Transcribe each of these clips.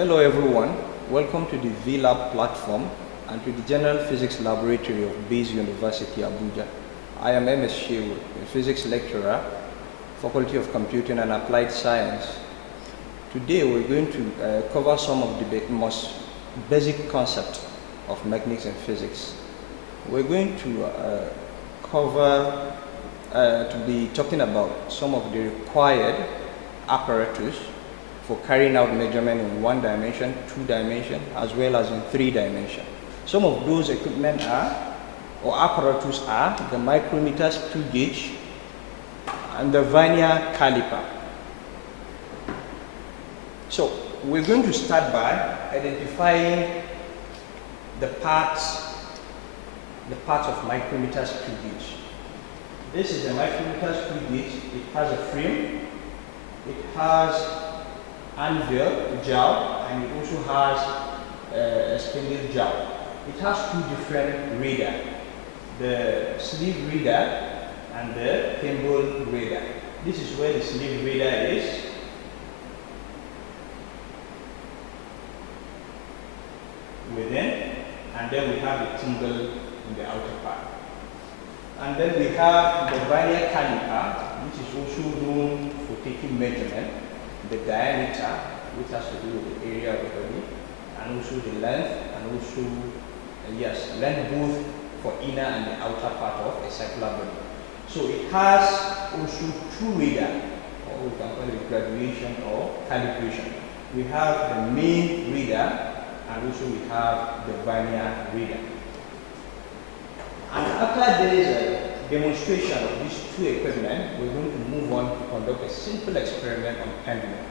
Hello everyone, welcome to the VLab platform and to the General Physics Laboratory of Base University, Abuja. I am MS Shehu, a physics lecturer, Faculty of Computing and Applied Science. Today we're going to cover some of the most basic concepts of mechanics and physics. We're going to be talking about some of the required apparatus for carrying out measurement in 1 dimension, 2 dimension, as well as in 3 dimension. Some of those equipment apparatus are the micrometer screw gauge and the Vernier caliper. So we're going to start by identifying the parts of micrometer screw gauge. This is a micrometer screw gauge. It has a frame, it has anvil, jowl, and it also has a spindle jowl. It has 2 different radar, the sleeve radar and the thimble radar. This is where the sleeve radar is. Within, and then we have the thimble in the outer part. And then we have the Vernier caliper, which is also known for taking measurement, the diameter, which has to do with the area of the body, and also the length, and also, length both for inner and the outer part of a circular body. So it has also 2 radar, or we can call it graduation or calibration. We have the main radar, and also we have the Vernier radar. And after there is a demonstration of these 2 equipment, we're going to move on to conduct a simple experiment on pendulum.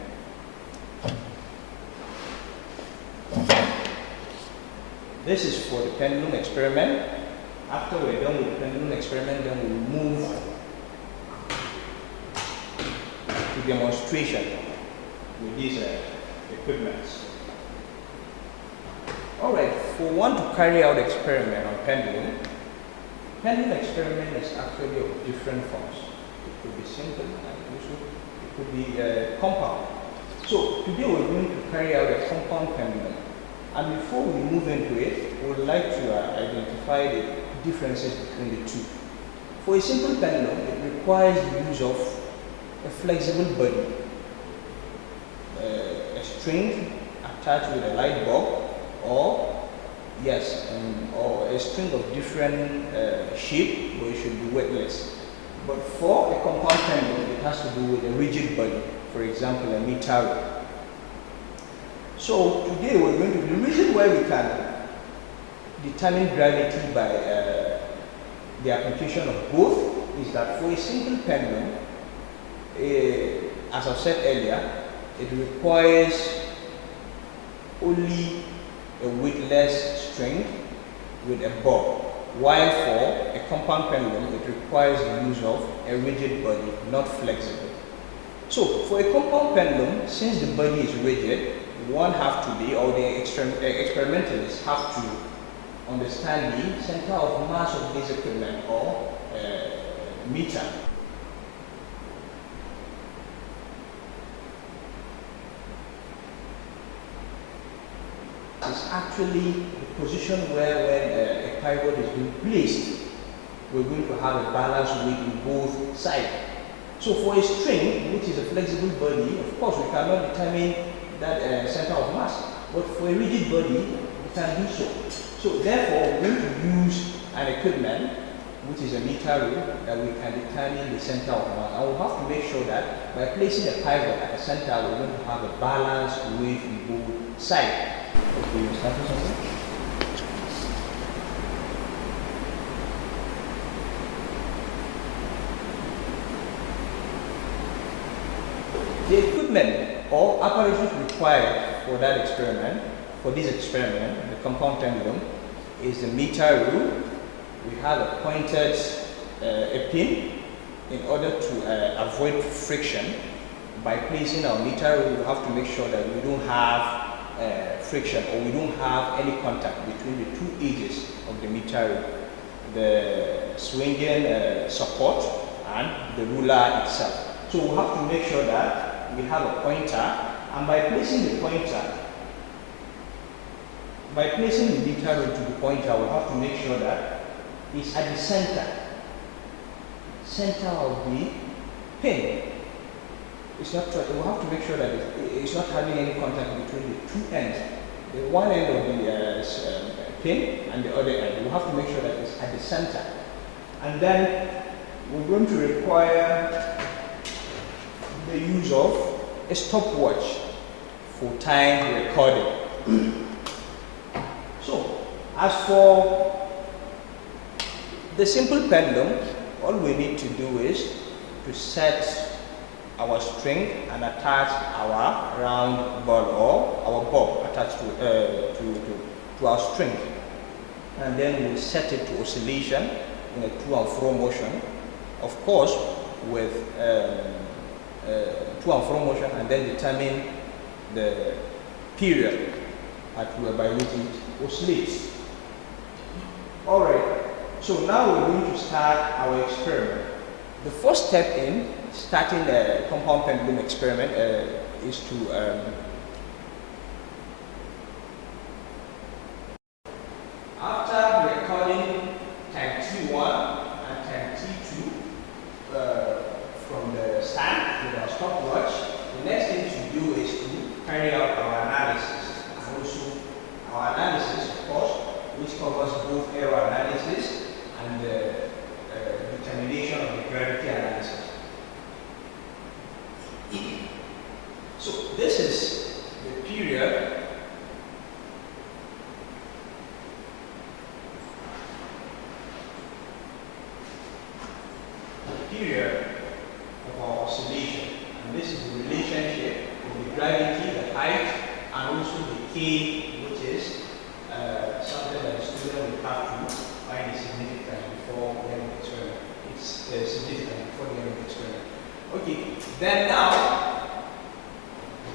This is for the pendulum experiment. After we're done with the pendulum experiment, then we'll move to demonstration with these equipments. Alright, for one to carry out experiment on pendulum experiment is actually of different forms. It could be simple and also it could be compound. So today we're going to carry out a compound pendulum. And before we move into it, we would like to identify the differences between the 2. For a simple pendulum, it requires the use of a flexible body, a string attached with a light bulb, or a string of different shape, where it should be weightless. But for a compound pendulum, it has to do with a rigid body, for example, a meter. So today we're going to, the reason why we can determine gravity by the application of both is that for a simple pendulum, as I've said earlier, it requires only a weightless string with a bulb, while for a compound pendulum, it requires the use of a rigid body, not flexible. So for a compound pendulum, since the body is rigid, one have to be, or the experimentalists have to understand the center of mass of this equipment, or meter. Is actually the position where when a pivot is being placed, we're going to have a balanced weight in both sides. So for a string, which is a flexible body, of course we cannot determine that center of mass, but for a rigid body, we can do so. So therefore, we're going to use an equipment, which is a meter rule, that we can determine the center of mass. And we'll have to make sure that by placing a pivot at the center, we're going to have a balanced weight in both sides. Okay, you start with something? The equipment or apparatus required for that experiment, for this experiment, the compound pendulum, is the meter rule. We have a pointed a pin in order to avoid friction. By placing our meter rule, we have to make sure that we don't have friction, or we don't have any contact between the 2 edges of the meter rule, the swinging support and the ruler itself. So we have to make sure that we have a pointer, and by placing the pointer by placing the meter rod to the pointer, we'll have to make sure that it's at the center of the pin. It's not. We'll have to make sure that it's not having any contact between the two ends, the one end of the pin and the other end. We'll have to make sure that it's at the center. And then we're going to require the use of a stopwatch for time recording. So, as for the simple pendulum, all we need to do is to set our string and attach our round ball or our bob attached to our string. And then we'll set it to oscillation in a to and fro motion, of course, with to and fro motion, and then determine the period by which it oscillates. Alright, so now we're going to start our experiment. The first step in starting the compound pendulum experiment is to after recording time T1 and time T2 from the stand with our stopwatch, the next thing to do is to carry out our analysis. And also our analysis, of course, which covers both error analysis and the determination of the gravity analysis. So this is the period of our oscillation, and this is the relationship of the gravity, the height, and also the K, which is something that the student will have to find is significant before the end of the experiment. It's significant before the end of the experiment. Okay, then now,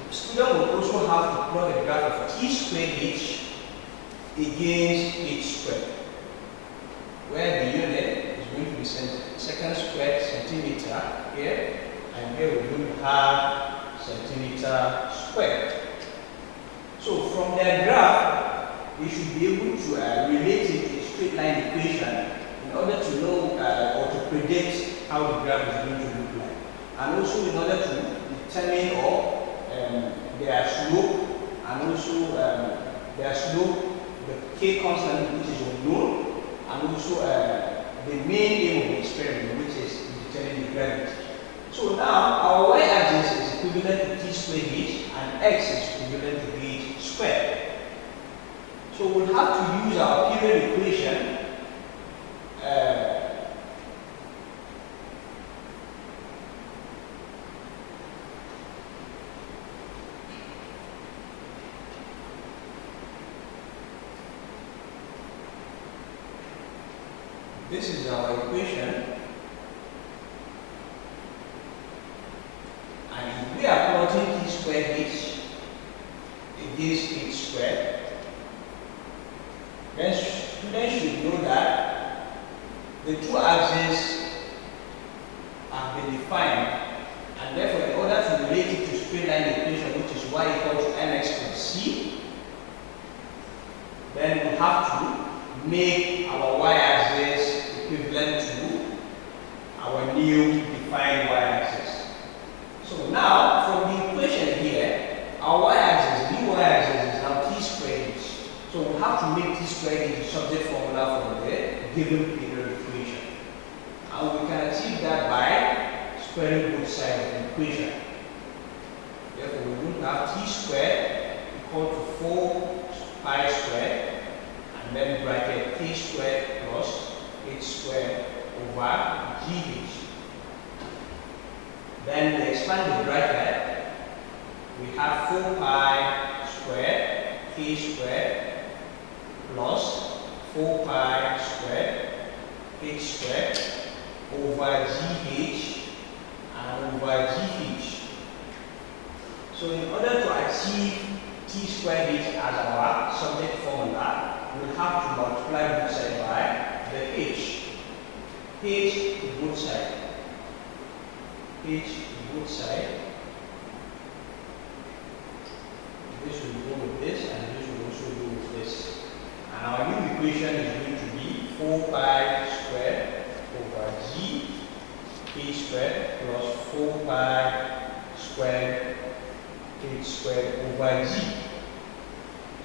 the student will also have to plot a graph of T squared H against H squared, where the unit is going to be second squared centimeter here, and here we're going to have centimeter squared. So from their graph, we should be able to relate it to a straight line equation in order to know or to predict how the graph is going to look like, and also in order to determine their slope, and also their slope, the K constant, which is unknown, and also the main aim of the experiment, which is to determine the gravity. So now our y-axis is equivalent to T squared H, and x is equivalent to H squared. So we'll have to use our period equation this is our equation, and if we are plotting T squared H against H squared, then students should know that the two axes have been defined, and therefore in order to relate it to straight line equation, which is y equals to mx plus c, then we have to make our y-axis equivalent to our new defined y-axis. So now, from the equation here, our y-axis, new y-axis is now T squared H. So we have to make T squared H a subject formula from the given period equation. And we can achieve that by squaring both sides of the equation. Therefore, we will have T squared equal to 4 pi squared, and then bracket K squared plus H squared over GH. Then we expand the bracket, we have 4 pi squared K squared plus 4 pi squared H squared over GH and over GH. So in order to achieve T squared H as our subject formula, we'll have to multiply both sides by the H. H to both sides. H to both sides. This will go with this, and this will also go with this. equation is going to be 4 pi squared over g k squared plus 4 pi squared h squared over g.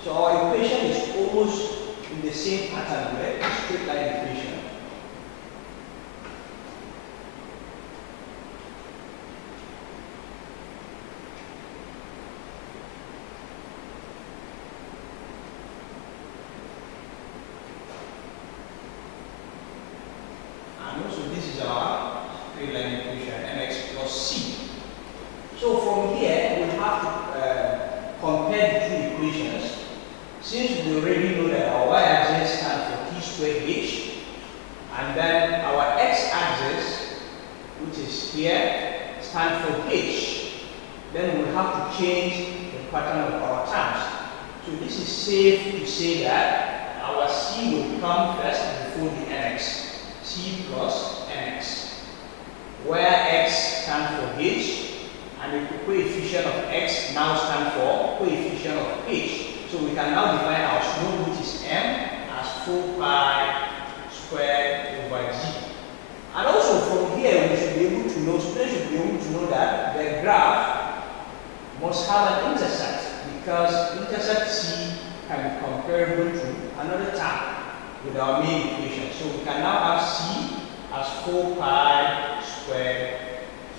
So our equation is almost in the same pattern, right? A straight line equation. And also this is our straight line equation, mx plus c. So from here we have to compare the two equations. Since we already know that our y-axis stands for t squared h, and then our x-axis, which is here, stands for h, then we'll have to change the pattern of our terms. So this is safe to say that our c will come first before the nx, c plus nx, where x stands for h, and the coefficient of x now stands for coefficient of h. So we can now define our slope, which is m, as 4 pi squared over g. And also from here, we should be able to know, students should be able to know that the graph must have an intercept, because intercept c can be comparable to another term with our main equation. So we can now have c as 4 pi squared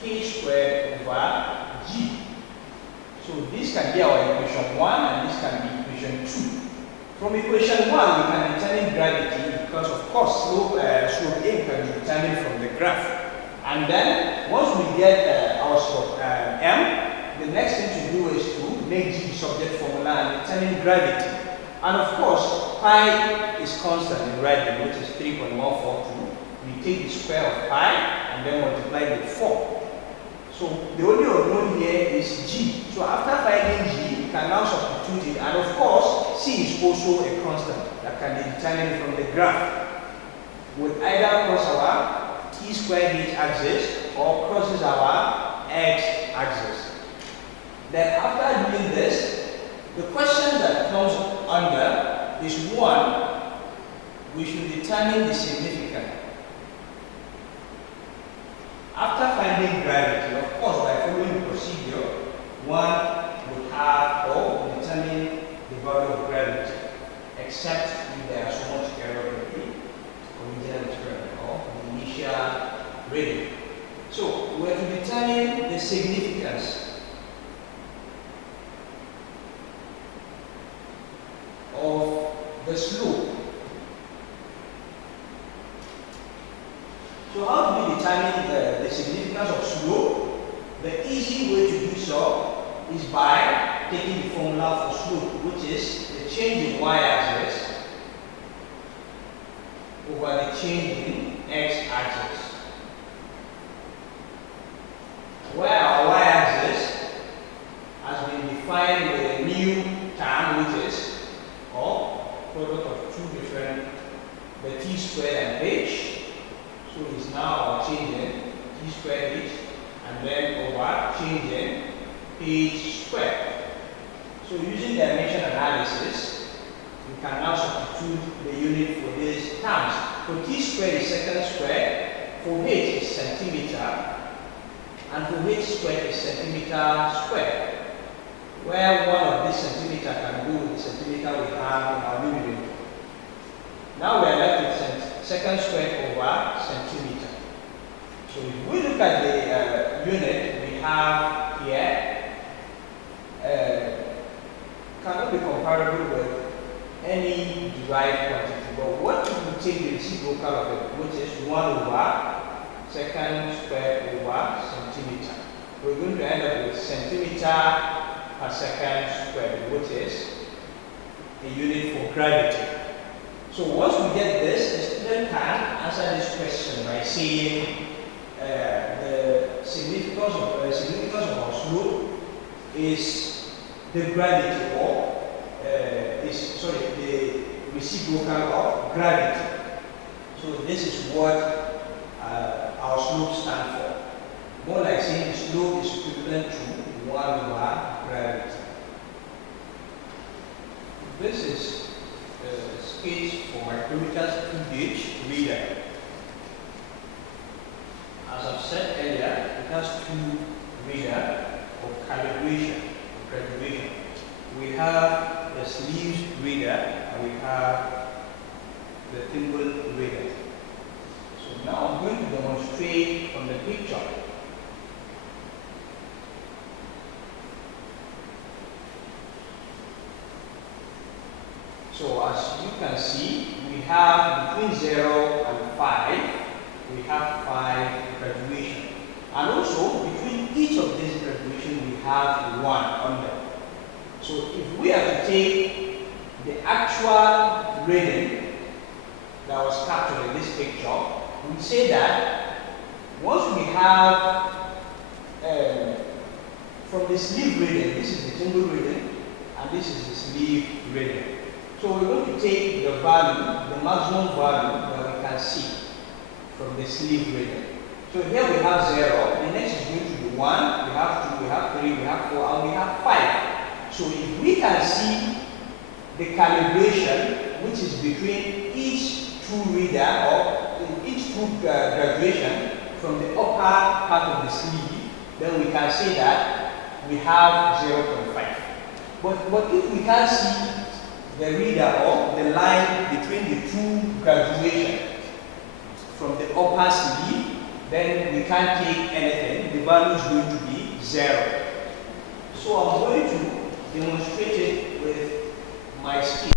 k squared over g. So this can be our equation 1 and this can be equation 2. From equation 1 we can determine gravity, because of course slope A can be determined from the graph. And then once we get our slope m, the next thing to do is to make g the subject formula and determine gravity. And of course pi is constant in radian, which is 3.142. We take the square of pi and then multiply with 4. So the only unknown here is g. So after finding g, we can now substitute it, and of course c is also a constant that can be determined from the graph. We'll either cross our t squared h axis or crosses our x axis. Then after doing this, the question that comes under is 1, we should determine the significance. After finding gravity, of course, by following the procedure, one would have or determine the value of gravity, except if there are so much error in the original experiment or the initial reading. So we have to determine the significance of the slope. So how do we determine the significance of slope? The easy way to do so is by taking the formula for slope, which is the change in y-axis over the change in x-axis, where our y-axis has been defined with a new term, which is product of two different, the t squared and h. So it's now our change in t squared h, and then over change in h squared. So using dimension analysis, we can now substitute the unit for these terms. For t squared is second squared, for h is centimeter, and for h squared is centimeter squared, where one of these centimeter can go with the centimeter we have in our unit. Now we are left with second squared over centimeter. So if we look at the unit we have here, cannot be comparable with any derived quantity. But what if we take the reciprocal of it, which is 1 over second squared over centimeter? We're going to end up with centimeter per second squared, which is a unit for gravity. So once we get this, the student can answer this question by saying the significance of our slope is the gravity, or the reciprocal of gravity. So this is what our slope stands for. More like saying the slope is equivalent to 1 over gravity. This is case for micrometer's gauge reader. As I've said earlier, it has two readers of calibration or graduation. We have the sleeve reader and we have the thimble reader. So now I'm going to demonstrate from the picture. So as you can see, we have between 0 and 5, we have 5 graduation. And also between each of these graduation, we have 1 on them. So if we are to take the actual reading that was captured in this picture, we say that once we have from the sleeve reading, this is the thimble reading, and this is the sleeve reading. So we're going to take the value, the maximum value that we can see from the sleeve reading. So here we have 0, the next is going to be 1, we have 2, we have 3, we have 4, and we have 5. So if we can see the calibration, which is between each two reader or each two graduation from the upper part of the sleeve, then we can say that we have 0.5. But if we can't see the reader or the line between the two graduations from the upper sleeve, then we can't take anything. The value is going to be 0. So I'm going to demonstrate it with my scale.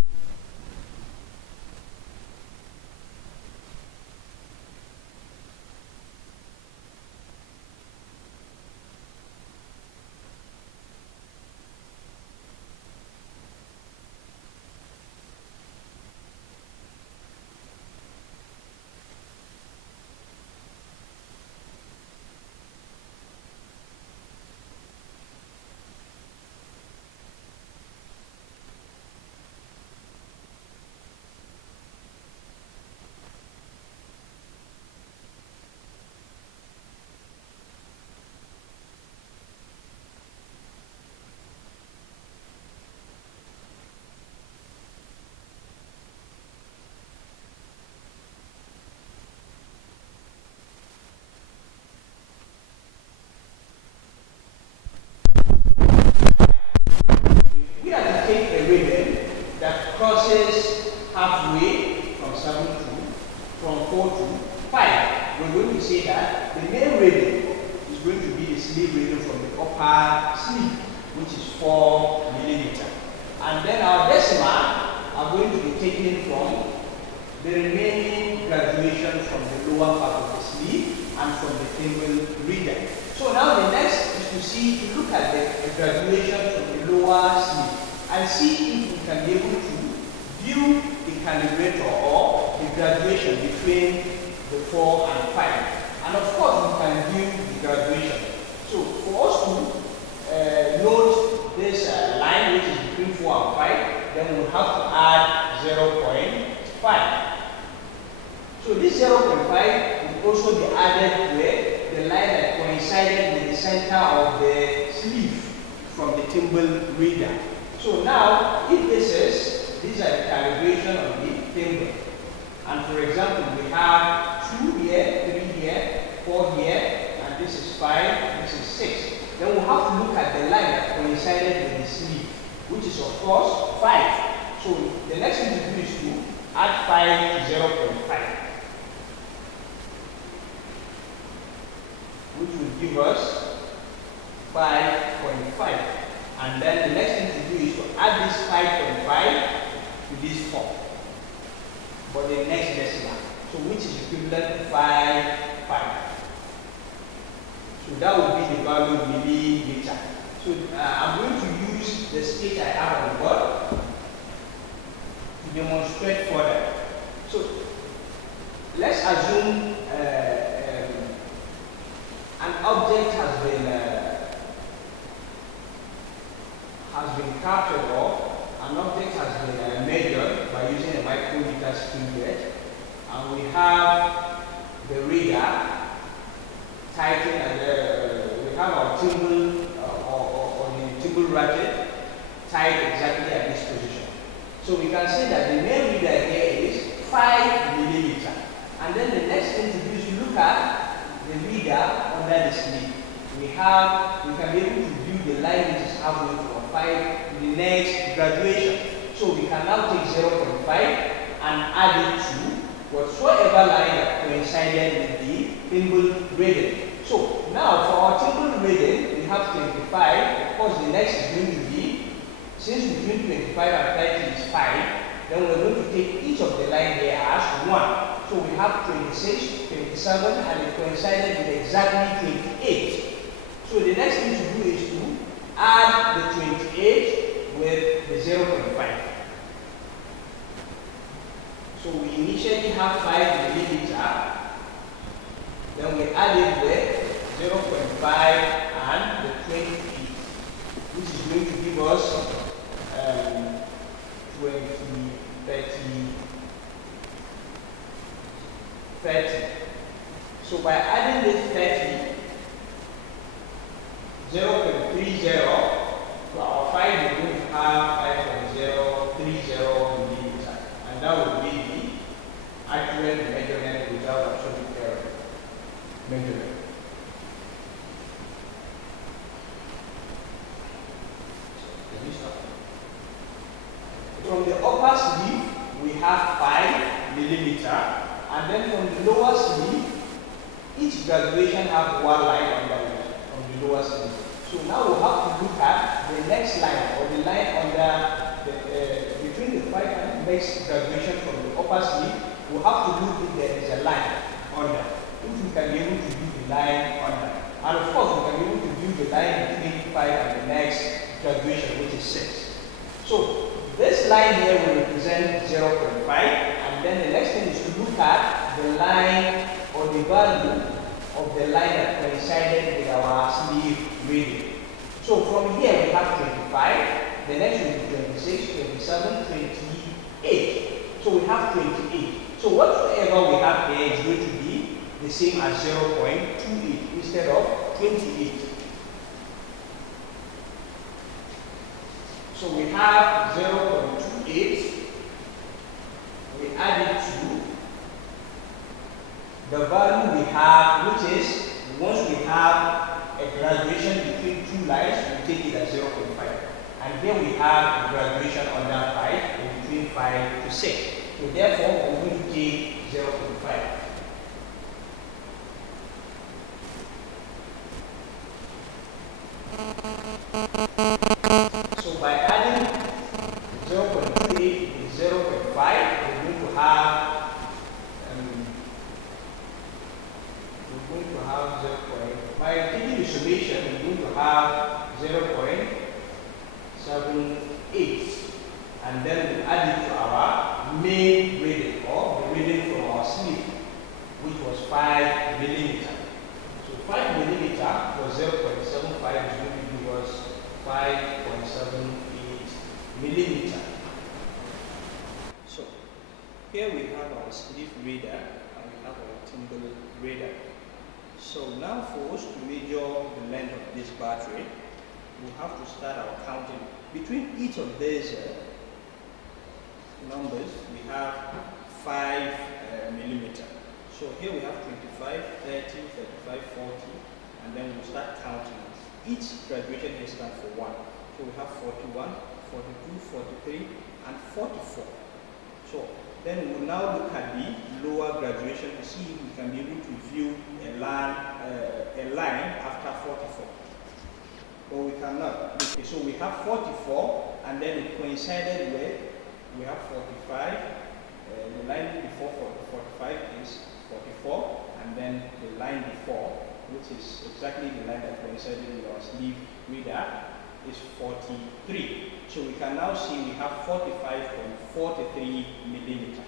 Crosses halfway from 7 to, from 4 to 5. We're going to say that the main reading is going to be the sleeve reading from the upper sleeve, which is 4 millimeter. And then our decimal are going to be taken from the remaining graduation from the lower part of the sleeve and from the thimble reader. So now the next is to look at the graduation from the lower sleeve and see if we can be able to view the calibrator or the graduation between the 4 and 5. And of course, we can view the graduation. So for us to note this line, which is between 4 and 5, then we'll have to add 0.5. So this 0.5 will also be added with the line that coincided with the center of the sleeve from the thimble reader. So now, if these are the calibration of the thimble. And for example, we have 2 here, 3 here, 4 here, and this is 5, this is 6. Then we'll have to look at the line that coincided with the sleeve, which is of course 5. So the next thing to do is to add 5 to 0.5, which will give us 5.5. And then the next thing to do is to add this 5.5 to this 4, but the next decimal, so which is equivalent to 5.5. So that would be the value millimeter. So I'm going to use the sketch I have on the board to demonstrate further. So let's assume an object has been captured, or an object has been measured by using a micrometer scale gauge, and we have the reader tightened, and we have our thimble or the thimble ratchet tied exactly at this position. So we can say that the main reader here is 5 millimeter. And then the next thing to do is to look at the reader under the sleeve. We can be able to view the line which is halfway from 5 to the next graduation. So we can now take 0.5 and add it to whatsoever line that coincided with the thimble reading. So now for our thimble reading, we have 25. Of course, the next is going to be, since between 25 and 30 is 5, then we're going to take each of the line here as 1. So we have 26, 27, and it coincided with exactly 28. So the next thing to do is to add the 28 with the 0.5. So we initially have 5 millimeter, then we add it with 0.5 and the 28, which is going to give us 20, 30. So by adding this 30, 0.30 to our 5, we're going to have 5.030 millimeter, and that would be the accurate measurement without absolute error measurement. From the upper sleeve, we have 5 millimeter, and then from the lower sleeve, each graduation have 1 line under it from the lower sleeve. So now we have to look at the next line, or the line under between the 5 and the next graduation from the upper sleeve. We have to look if there is a line under. If we can be able to view the line under, and of course we can be able to view the line between 5 and the next graduation, which is 6. So this line here will represent 0.5, and then the next thing is to look at the line or the value of the line that coincided with our sleeve reading. So from here we have 25, the next will be 26, 27, 28. So we have 28. So whatsoever we have here is going to be the same as 0.28 instead of 28. So we have 0.28, we add it to the value we have, which is, once we have a graduation between 2 lines, we take it as 0.5. And here we have a graduation under 5, between 5 to 6. So therefore, we're going to take 0.5. So by adding 0.28 with 0.5, we're going to have 0. By taking the summation, we're going to have 0.78, and then we add it to our main reading, or the reading from our sleeve, which was 5 millimeter. So 5 millimeter plus 0.75 is going to give us 5.78 millimeter. So here we have our sleeve reader and we have our thimble reader. So now for us to measure the length of this battery, we have to start our counting. Between each of these numbers, we have 5 millimeter. So here we have 25, 30, 35, 40, and then we'll start counting. Each graduation here stands for 1. So we have 41, 42, 43, and 44. So then we'll now look at the lower graduation to see if we can be able to view a line after 44. But we cannot. Okay, so we have 44, and then it coincided with, we have 45. The line before 45 is 44, and then the line before, which is exactly the line that coincided with our sleeve reader, is 43. So we can now see we have 45.43 millimeter.